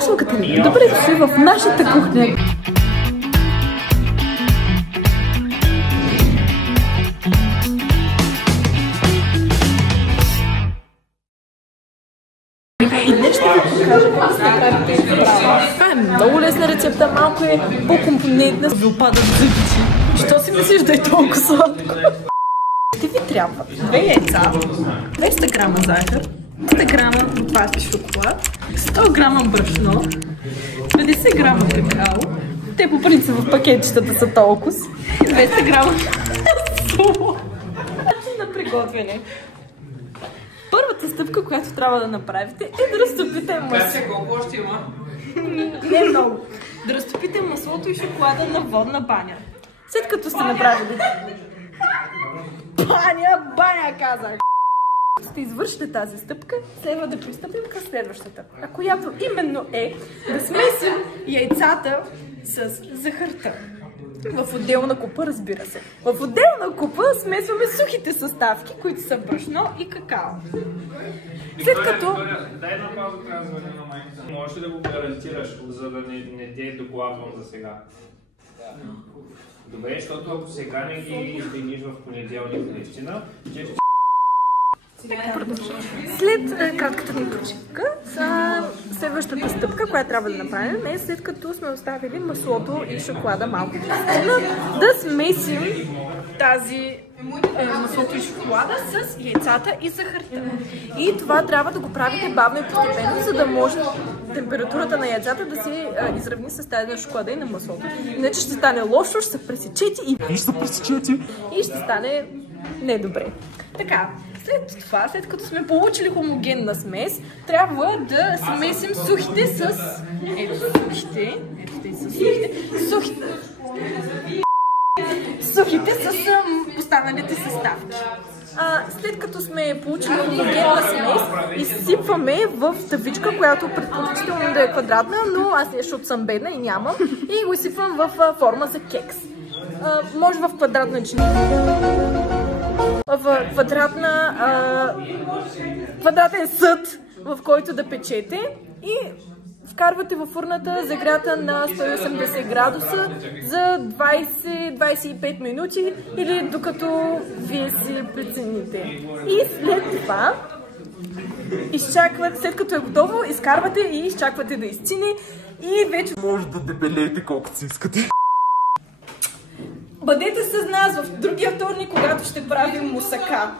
Аз съм Катерина. Добре дошли в нашата кухня. И днес ще ви покажа как се прави тези брава. Това е много лесна рецепта, малко е по-компонентна. Ви опадат зъбици. Що си мислиш да е толкова сладко? Ще ви трябва 2 яйца, 200 грама захар, 200 грама паста шоколад, 100 грама брашно, 50 грама какао. Те по принцип в пакетчетата са толкова. И 200 грама соло. Начин на приготвяне. Първата стъпка, която трябва да направите, е да разтопите маслото. Колко още има? Не много. Да разтопите маслото и шоколада на водна баня. След като сте направили... Баня казах! Сте извършите тази стъпка, следва да пристъпим към следващата. А която именно е да смесим яйцата с захарта. В отделна купа, разбира се. В отделна купа смесваме сухите съставки, които са брашно и какао. След като... Дай една пауза, трябва да звъня на майката. Можеш ли да го гарантираш, за да не те докладвам за сега? Добре, защото ако сега не ги издигниш в понеделник наистина, след кратката ни почивка, следващата стъпка, която трябва да направим, е след като сме оставили маслото и шоколада малко да смесим тази маслото и шоколада с яйцата и захарта. И това трябва да го правите бавно и постепенно, за да може температурата на яйцата да се изравни с тази на шоколада и на маслото. Иначе ще стане лошо, ще се пресечете и ще стане недобре. Така. След това, след като сме получили хомогенна смес, трябва да смесим сухите с... Сухите с останалите съставки. След като сме получили хомогенна смес, изсипваме в тавичка, която предпочитам да е квадратна, но аз защото съм бедна и нямам, и го изсипвам в форма за кекс. Може в квадратна в квадратен съд, в който да печете, и вкарвате във фурната загрята на 180 градуса за 20-25 минути или докато вие си прецените. И след това след като е готово, изкарвате и изчаквате да изцине и вече може да дебелеете колкото си искате. Бъдете с нас в другия вторник, когато ще правим мусака.